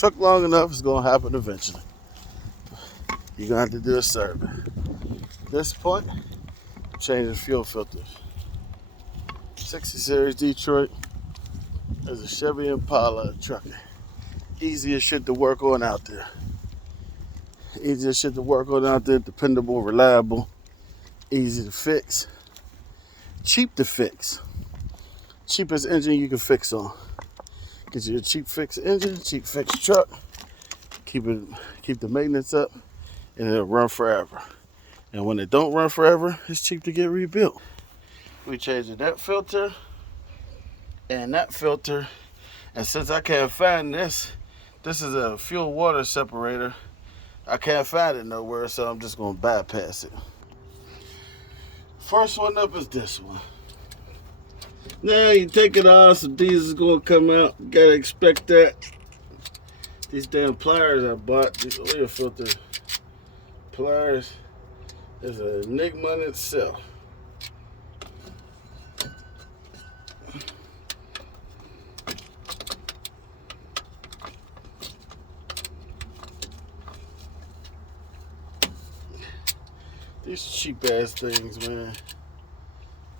truck long enough, it's gonna happen eventually. You're gonna have to do a survey. At this point, I'm changing fuel filters. 60 Series Detroit. There's a Chevy Impala trucker. Easiest shit to work on out there. Easiest shit to work on out there. Dependable, reliable, easy to fix, cheap to fix. Cheapest engine you can fix on. Get you a cheap fix engine, cheap fix truck. Keep the maintenance up, and it'll run forever. And when it don't run forever, it's cheap to get rebuilt. We changed that filter and that filter. And since I can't find this is a fuel water separator. I can't find it nowhere, so I'm just gonna bypass it. First one up is this one. Now you take it off, so diesel's gonna come out. You gotta expect that. These damn pliers I bought, these oil filter pliers, is an enigma in itself. These cheap ass things, man.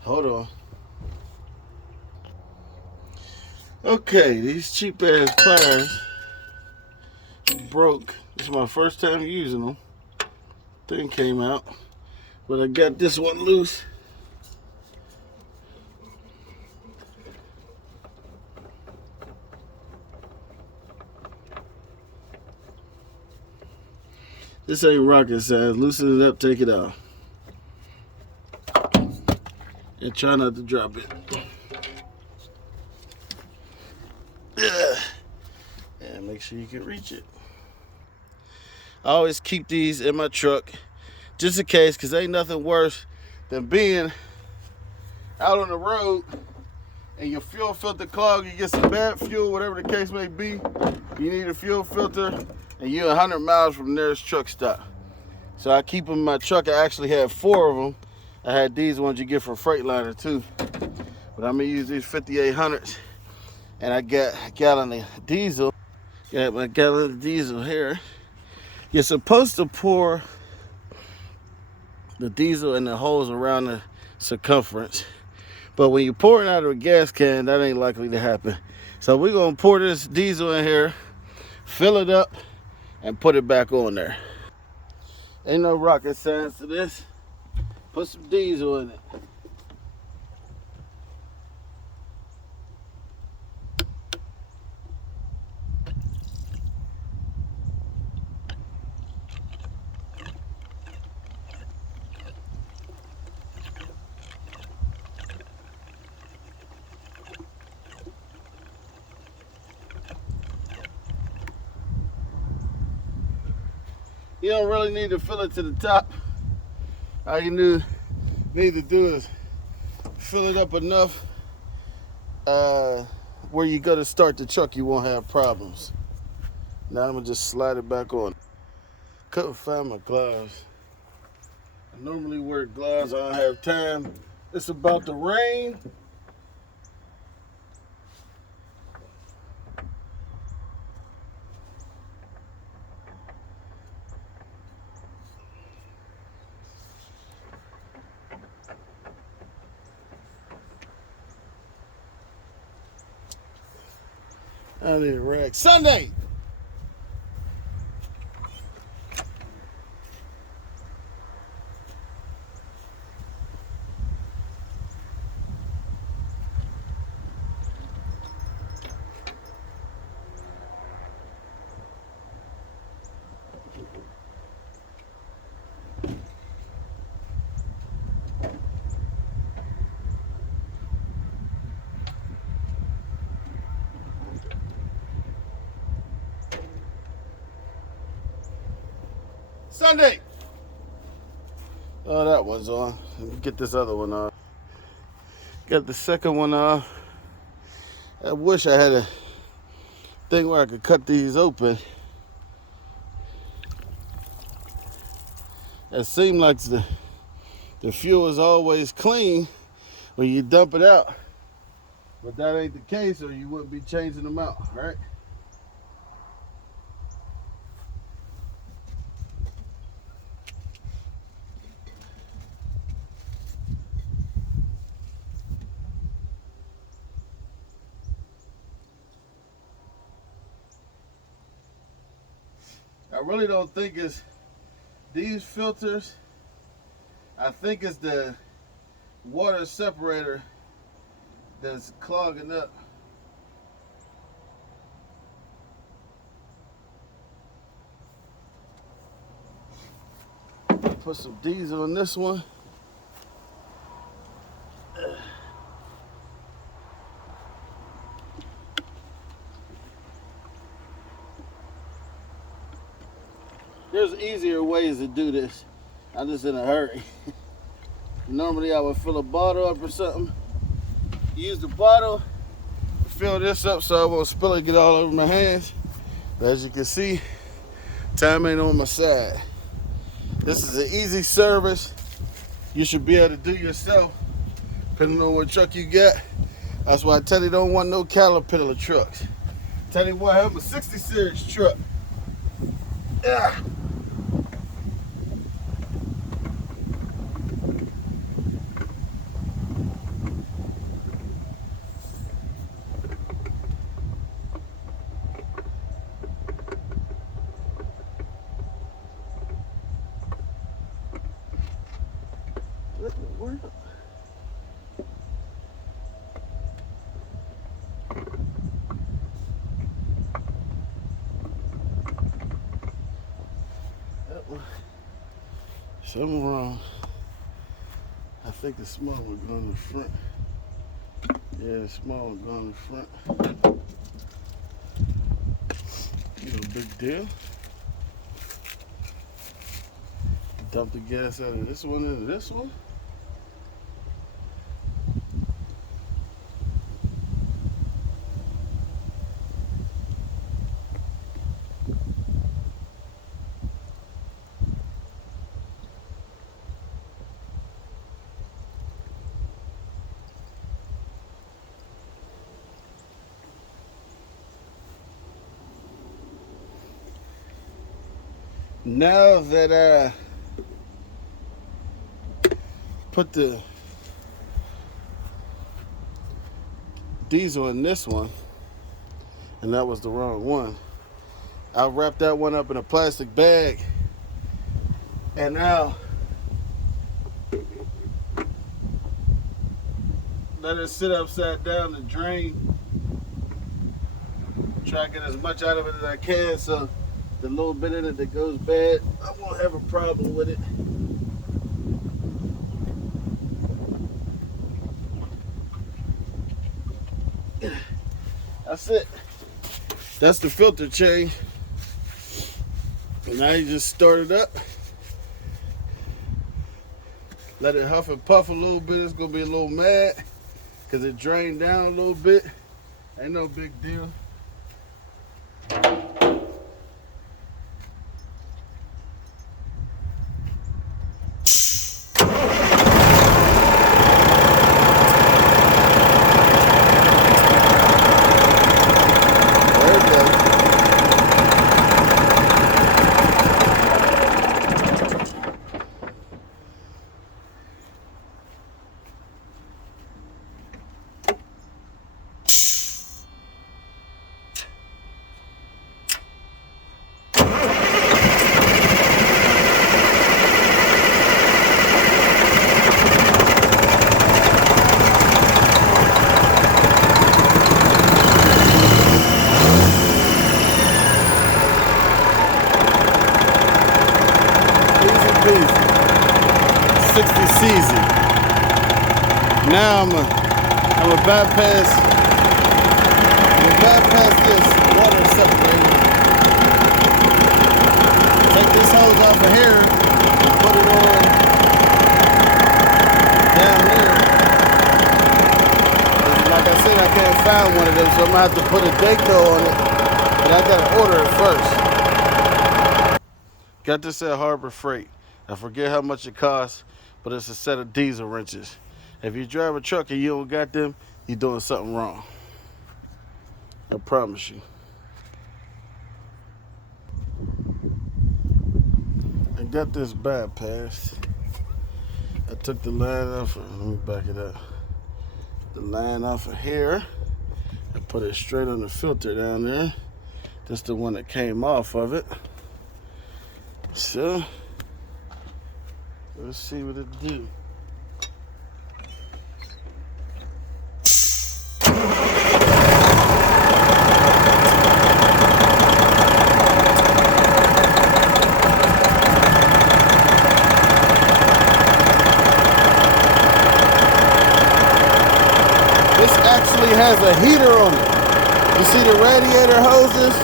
Hold on. Okay, these cheap ass pliers broke. This is my first time using them. Thing came out, but I got this one loose. This ain't rocket science. Loosen it up, take it off, and try not to drop it. And make sure you can reach it. I always keep these in my truck just in case, because ain't nothing worse than being out on the road and your fuel filter clogged. You get some bad fuel, whatever the case may be. You need a fuel filter and you're 100 miles from the nearest truck stop. So I keep them in my truck. I actually have 4 of them. I had these ones you get from Freightliner too. But I'm gonna use these 5800s. And I got a gallon of diesel. Got my gallon of diesel here. You're supposed to pour the diesel in the holes around the circumference. But when you're pouring out of a gas can, that ain't likely to happen. So we're gonna pour this diesel in here, fill it up, and put it back on there. Ain't no rocket science to this. Put some diesel in it. You don't really need to fill it to the top. All you need to do is fill it up enough where you go to start the truck, you won't have problems. Now I'm gonna just slide it back on. Couldn't find my gloves. I normally wear gloves, I don't have time. It's about to rain. I need a rag. Sunday! Sunday! Oh, that one's on. Let me get this other one off. Got the second one off. I wish I had a thing where I could cut these open. It seemed like the fuel is always clean when you dump it out. But that ain't the case, or you wouldn't be changing them out, right? I really don't think it's these filters. I think it's the water separator that's clogging up. Put some diesel in this one. There's easier ways to do this. I'm just in a hurry. Normally I would fill a bottle up or something. Use the bottle, fill this up so I won't spill it, get all over my hands. But as you can see, time ain't on my side. This is an easy service you should be able to do yourself, depending on what truck you got. That's why I tell you, don't want no Caterpillar trucks. Tell you what, I have a 60 series truck. Yeah. What in the world? Something wrong. I think the small one going in the front. Yeah, the small one going in the front. No big deal. Dump the gas out of this one into this one. Now that I put the diesel in this one, and that was the wrong one, I'll wrap that one up in a plastic bag, and now let it sit upside down and drain. Try to get as much out of it as I can, so the little bit in it that goes bad, I won't have a problem with it. That's it. That's the filter change. And now you just start it up. Let it huff and puff a little bit. It's gonna be a little mad because it drained down a little bit. Ain't no big deal. Easy. Now I'm gonna bypass this water separator. Take this hose off of here and put it on down here. Like I said, I can't find one of them, so I'm gonna have to put a Daco on it. But I gotta order it first. Got this at Harbor Freight. I forget how much it costs, but it's a set of diesel wrenches. If you drive a truck and you don't got them, you're doing something wrong. I promise you. I got this bypassed. I took the line off. Let me back it up. The line off of here. I put it straight on the filter down there. That's the one that came off of it. So let's see what it do. This actually has a heater on it. You see the radiator hoses?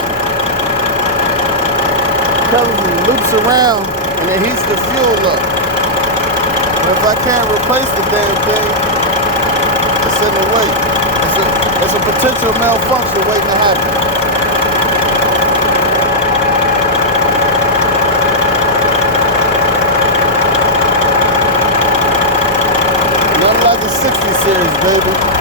Comes and loops around and it heats the fuel up. But if I can't replace the damn thing, it's in the way. It's a potential malfunction waiting to happen. Nothing like the 60 series, baby.